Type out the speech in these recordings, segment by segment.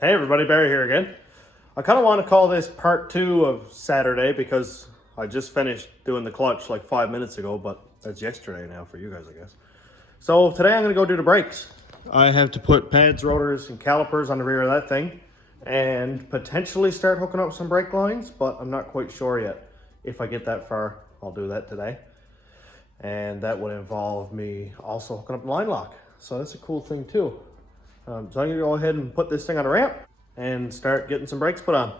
Hey everybody, Barry here again. I kind of want to call this part 2 of Saturday because I just finished doing the clutch like 5 minutes ago, but that's yesterday now for you guys, I guess. So today I'm going to go do the brakes. I have to put pads, rotors, and calipers on the rear of that thing and potentially start hooking up some brake lines, but I'm not quite sure yet. If I get that far, I'll do that today. And that would involve me also hooking up the line lock. So that's a cool thing too. So I'm going to go ahead and put this thing on a ramp and start getting some brakes put on.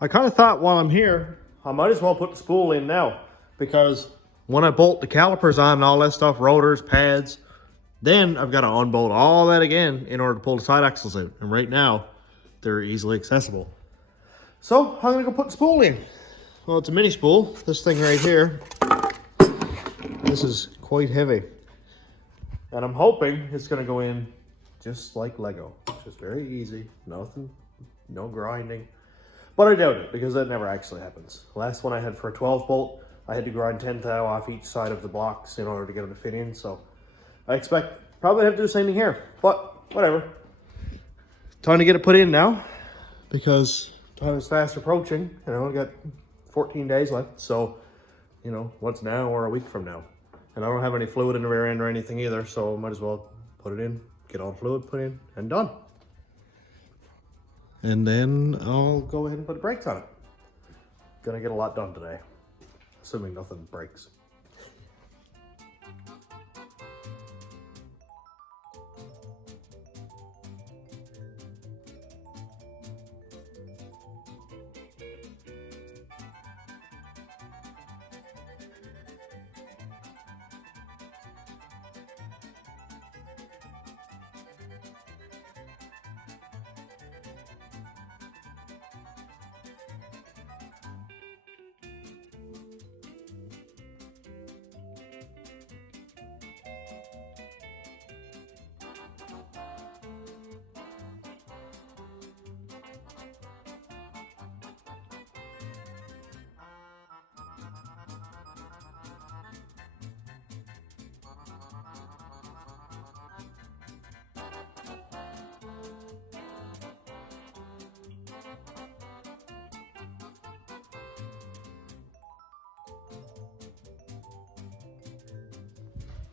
I kind of thought while I'm here, I might as well put the spool in now, because when I bolt the calipers on and all that stuff, rotors, pads, then I've got to unbolt all that again in order to pull the side axles out. And right now, they're easily accessible. So I'm gonna go put the spool in. Well, it's a mini spool. This thing right here, this is quite heavy. And I'm hoping it's gonna go in just like Lego. Just very easy, nothing, no grinding. But I doubt it, because that never actually happens. The last one I had for a 12 bolt, I had to grind 10 thou off each side of the blocks in order to get them to fit in, so I expect probably have to do the same thing here, but whatever. Time to get it put in now, because time is fast approaching, and I only got 14 days left, so, you know, what's now or a week from now? And I don't have any fluid in the rear end or anything either, so I might as well put it in, get all the fluid put in, and done. And then I'll go ahead and put the brakes on it. Gonna get a lot done today, assuming nothing breaks.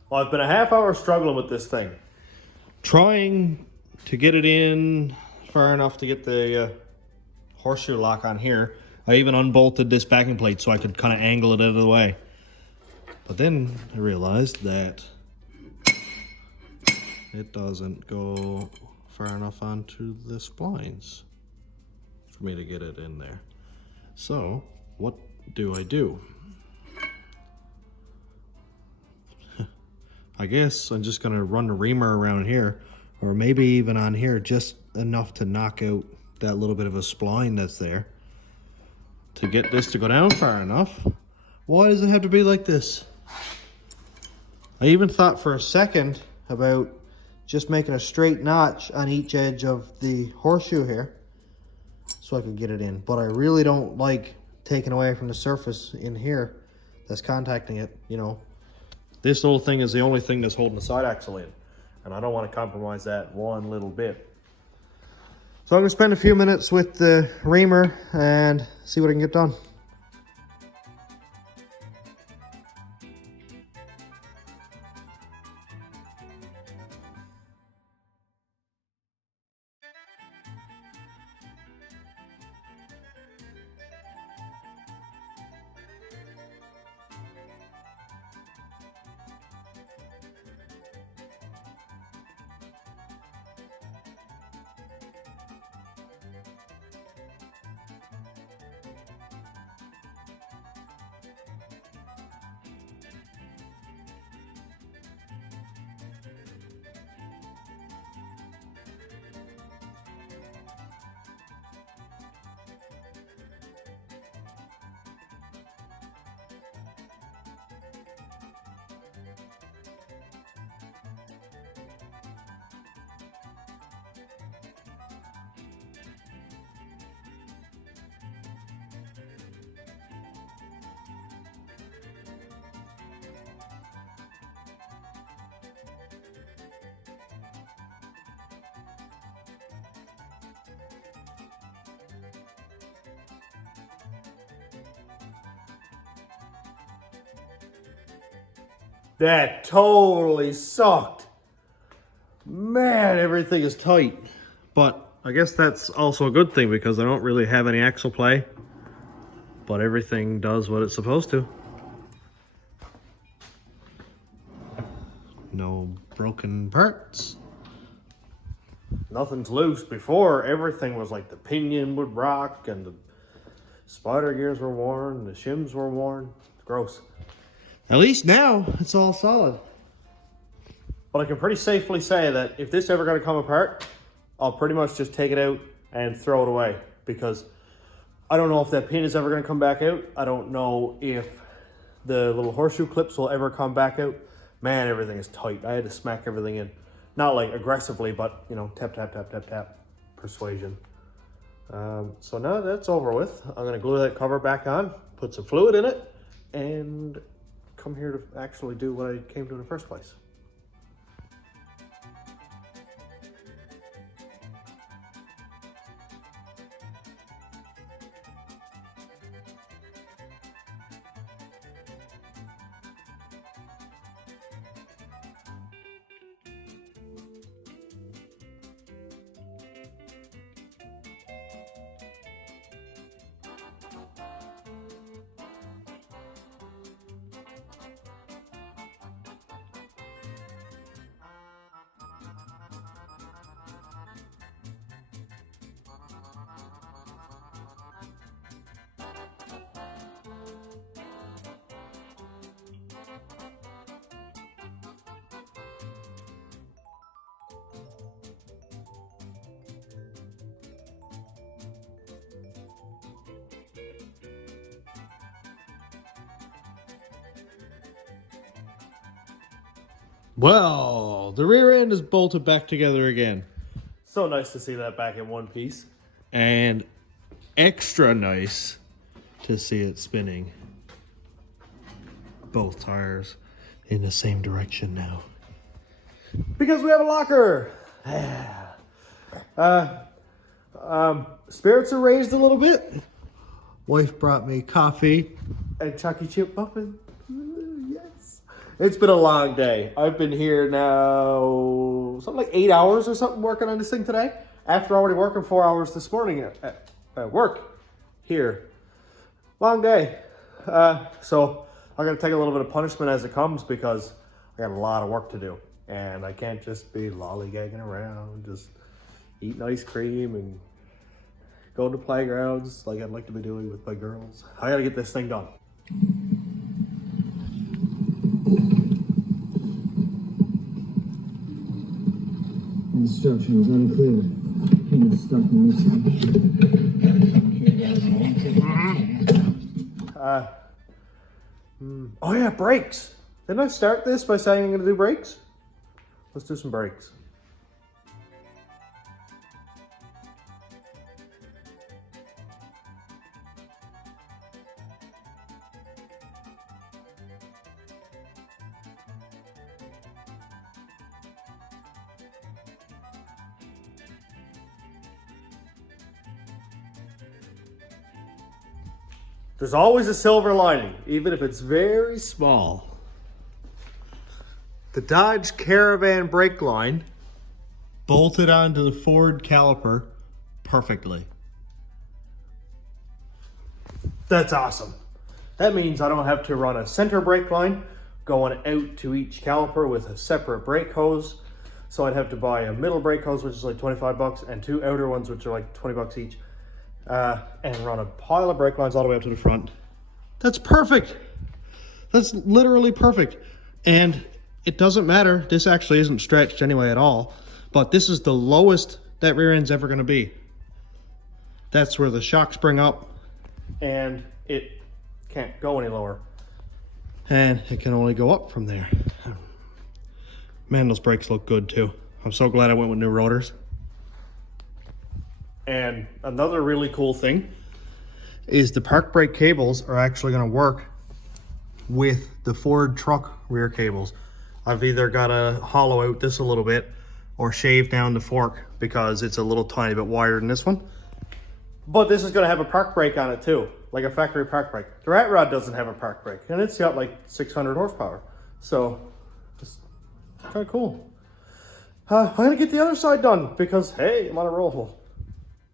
Well, I've been a half hour struggling with this thing. Trying to get it in far enough to get the horseshoe lock on here. I even unbolted this backing plate so I could kind of angle it out of the way. But then I realized that it doesn't go far enough onto the splines for me to get it in there. So what do I do? I guess I'm just gonna run the reamer around here, or maybe even on here, just enough to knock out that little bit of a spline that's there to get this to go down far enough. Why does it have to be like this? I even thought for a second about just making a straight notch on each edge of the horseshoe here so I could get it in, but I really don't like taking away from the surface in here that's contacting it, you know. This little thing is the only thing that's holding the side axle in, and I don't want to compromise that one little bit. So I'm going to spend a few minutes with the reamer and see what I can get done. That totally sucked. Man, everything is tight. But I guess that's also a good thing because I don't really have any axle play. But everything does what it's supposed to. No broken parts. Nothing's loose. Before, everything was like the pinion would rock and the spider gears were worn, the shims were worn. It's gross. At least now, it's all solid. But I can pretty safely say that if this ever going to come apart, I'll pretty much just take it out and throw it away. Because I don't know if that pin is ever going to come back out. I don't know if the little horseshoe clips will ever come back out. Man, everything is tight. I had to smack everything in. Not like aggressively, but, you know, tap, tap, tap, tap, tap. Persuasion. So now that's over with. I'm going to glue that cover back on, put some fluid in it, and come here to actually do what I came to in the first place. Well, the rear end is bolted back together again. So nice to see that back in one piece. And extra nice to see it spinning both tires in the same direction now. Because we have a locker. Spirits are raised a little bit. Wife brought me coffee and Chucky chip muffin. Yes. It's been a long day. I've been here now something like 8 hours or something working on this thing today. After already working 4 hours this morning at work here. Long day. So I'm going to take a little bit of punishment as it comes because I got a lot of work to do. And I can't just be lollygagging around, just eating ice cream and going to playgrounds like I'd like to be doing with my girls. I got to get this thing done. Instruction was unclear. He was stuck in Oh yeah, brakes. Didn't I start this by saying I'm going to do brakes? Let's do some brakes. There's always a silver lining, even if it's very small. The Dodge Caravan brake line bolted onto the Ford caliper perfectly. That's awesome. That means I don't have to run a center brake line going out to each caliper with a separate brake hose. So I'd have to buy a middle brake hose, which is like 25 bucks, and two outer ones, which are like 20 bucks each. And run a pile of brake lines all the way up to the front. That's perfect. That's literally perfect. And it doesn't matter. This actually isn't stretched anyway at all. But this is the lowest that rear end's ever going to be. That's where the shocks bring up. And it can't go any lower. And it can only go up from there. Man, those brakes look good too. I'm so glad I went with new rotors. And another really cool thing is the park brake cables are actually going to work with the Ford truck rear cables. I've either got to hollow out this a little bit or shave down the fork because it's a little tiny bit wider than this one. But this is going to have a park brake on it too, like a factory park brake. The Rat Rod doesn't have a park brake and it's got like 600 horsepower. So kind of cool. I'm gonna get the other side done because hey, I'm on a roll.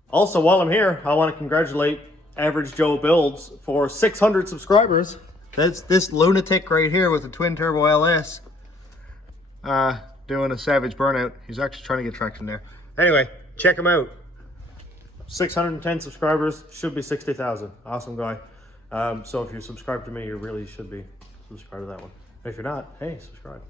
Also, while I'm here, I want to congratulate Average Joe Builds for 600 subscribers. That's this lunatic right here with the twin turbo LS doing a savage burnout. He's actually trying to get traction there. Anyway, check him out. 610 subscribers, should be 60,000. Awesome guy. So if you're subscribed to me, you really should be subscribed to that one. And if you're not, hey, subscribe.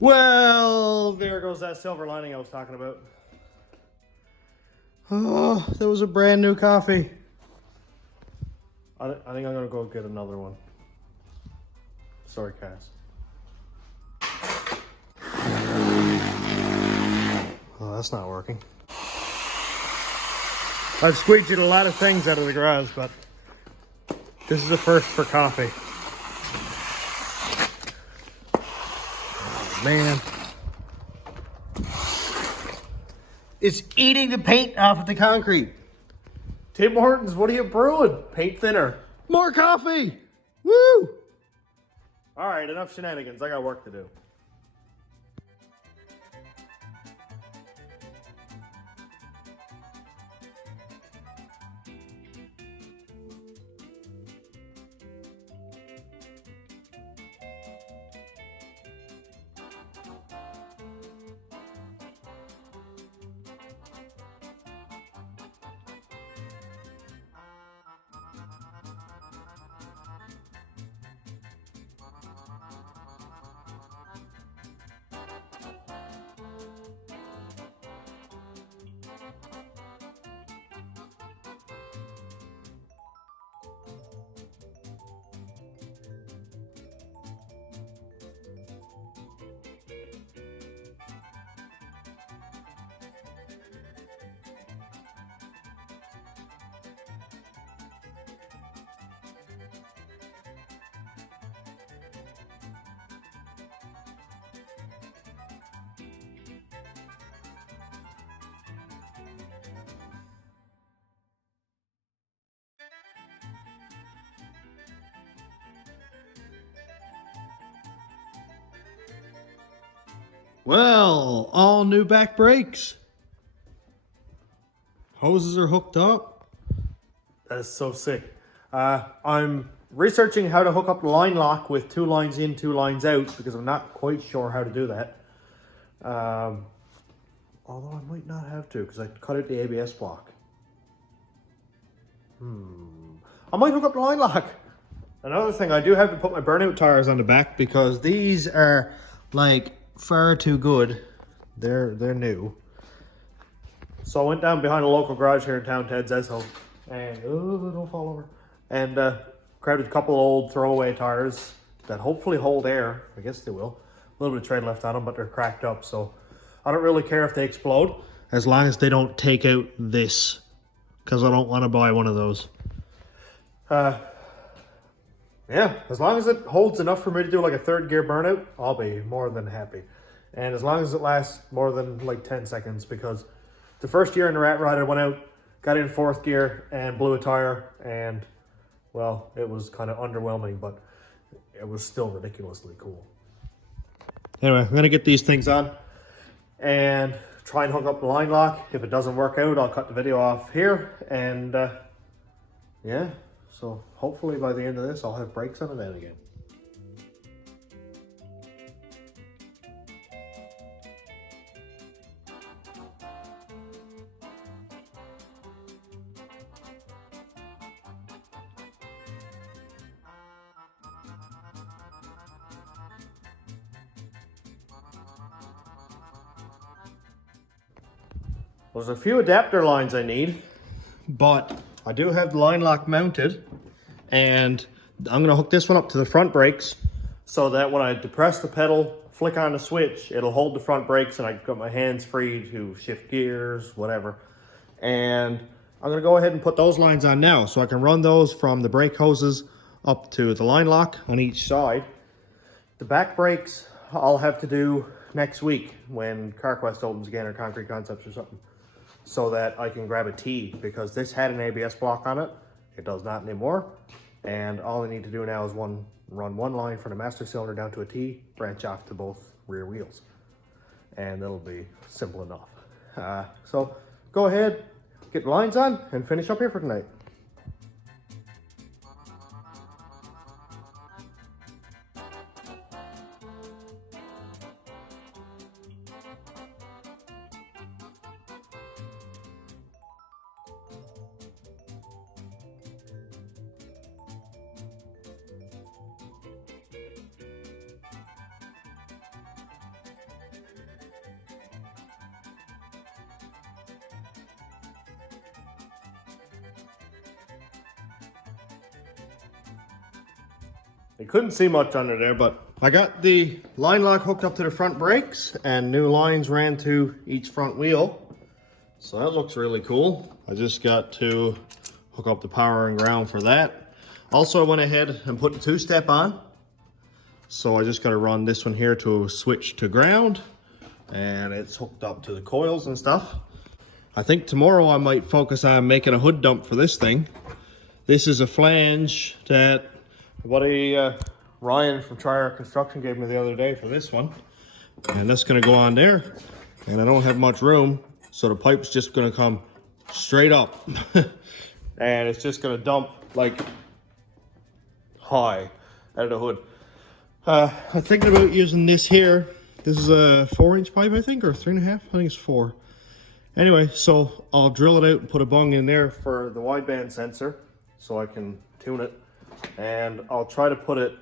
Well, there goes that silver lining I was talking about. Oh, that was a brand new coffee. I think I'm gonna go get another one. Sorry, Cass. Oh, that's not working. I've squeegeed a lot of things out of the garage, but this is the first for coffee. Oh, man. It's eating the paint off of the concrete. Tim Hortons, what are you brewing? Paint thinner. More coffee! Woo! All right, enough shenanigans. I got work to do. Well, all new back brakes. Hoses are hooked up. That is so sick. I'm researching how to hook up the line lock with 2 lines in, 2 lines out because I'm not quite sure how to do that. Although I might not have to because I cut out the ABS block. I might hook up the line lock. Another thing, I do have to put my burnout tires on the back because these are like far too good. They're new. So I went down behind a local garage here in town, Ted says so, and oh, don't fall over. And grabbed a couple old throwaway tires that hopefully hold air. I guess they will. A little bit of tread left on them, but they're cracked up, so I don't really care if they explode as long as they don't take out this, because I don't want to buy one of those. Yeah, as long as it holds enough for me to do like a 3rd gear burnout, I'll be more than happy. And as long as it lasts more than like 10 seconds, because the first year in the Rat Ride I went out, got in 4th gear and blew a tire, and well, it was kind of underwhelming, but it was still ridiculously cool. Anyway, I'm gonna get these things on and try and hook up the line lock. If it doesn't work out, I'll cut the video off here, and yeah. So hopefully by the end of this, I'll have brakes on the van again. There's a few adapter lines I need, but I do have the line lock mounted, and I'm gonna hook this one up to the front brakes so that when I depress the pedal, flick on the switch, it'll hold the front brakes and I got my hands free to shift gears, whatever. And I'm gonna go ahead and put those lines on now so I can run those from the brake hoses up to the line lock on each side. The back brakes I'll have to do next week when CarQuest opens again, or Concrete Concepts or something. so that I can grab a T, because this had an ABS block on it. It does not anymore. And all I need to do now is run one line from the master cylinder down to a T, branch off to both rear wheels. And it'll be simple enough. So go ahead, get the lines on, and finish up here for tonight. You couldn't see much under there, but I got the line lock hooked up to the front brakes and new lines ran to each front wheel. So that looks really cool. I just got to hook up the power and ground for that. Also, I went ahead and put the two-step on. So I just got to run this one here to switch to ground, and it's hooked up to the coils and stuff. I think tomorrow I might focus on making a hood dump for this thing. This is a flange that buddy Ryan from Trier Construction gave me the other day for this one, and that's going to go on there, and I don't have much room, so the pipe's just going to come straight up and it's just going to dump like high out of the hood. I'm thinking about using this here. This is a 4-inch pipe, I think, or 3.5. I think it's 4. Anyway, so I'll drill it out and put a bung in there for the wideband sensor so I can tune it. And I'll try to put it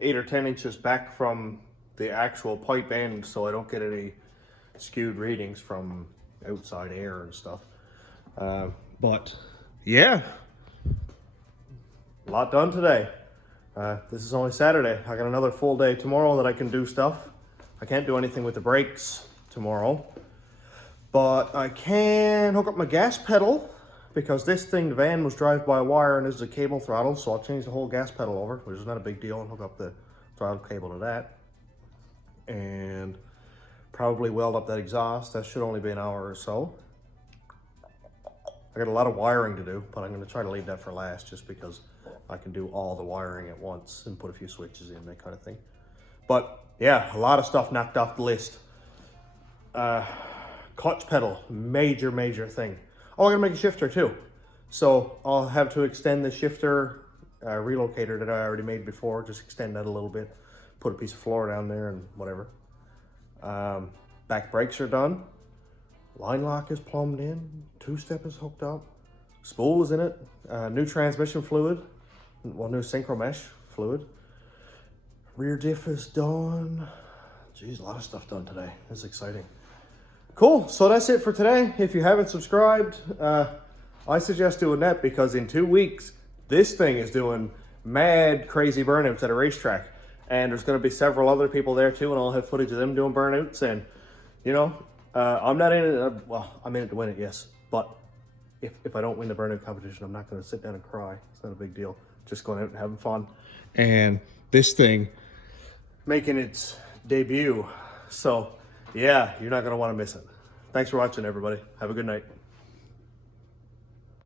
8 or 10 inches back from the actual pipe end so I don't get any skewed readings from outside air and stuff. But yeah, a lot done today. This is only Saturday. I got another full day tomorrow that I can do stuff. I can't do anything with the brakes tomorrow, but I can hook up my gas pedal, because this thing, the van, was drive-by-wire and this is a cable throttle, so I'll change the whole gas pedal over, which is not a big deal, and hook up the throttle cable to that. And probably weld up that exhaust. That should only be an hour or so. I got a lot of wiring to do, but I'm going to try to leave that for last, just because I can do all the wiring at once and put a few switches in, that kind of thing. But yeah, a lot of stuff knocked off the list. Clutch pedal, major thing. Oh, I'm gonna make a shifter too. So I'll have to extend the shifter relocator that I already made before, just extend that a little bit, put a piece of floor down there and whatever. Back brakes are done. Line lock is plumbed in. Two-step is hooked up. Spool is in it. New transmission fluid. Well, new synchro mesh fluid. Rear diff is done. Geez, a lot of stuff done today. This is exciting. Cool, so that's it for today. If you haven't subscribed, I suggest doing that, because in 2 weeks, this thing is doing mad crazy burnouts at a racetrack. And there's gonna be several other people there too, and I'll have footage of them doing burnouts. And you know, I'm not in it, well, I'm in it to win it, yes. But if I don't win the burnout competition, I'm not gonna sit down and cry. It's not a big deal. Just going out and having fun. And this thing making its debut. So yeah, you're not gonna wanna miss it. Thanks for watching, everybody. Have a good night.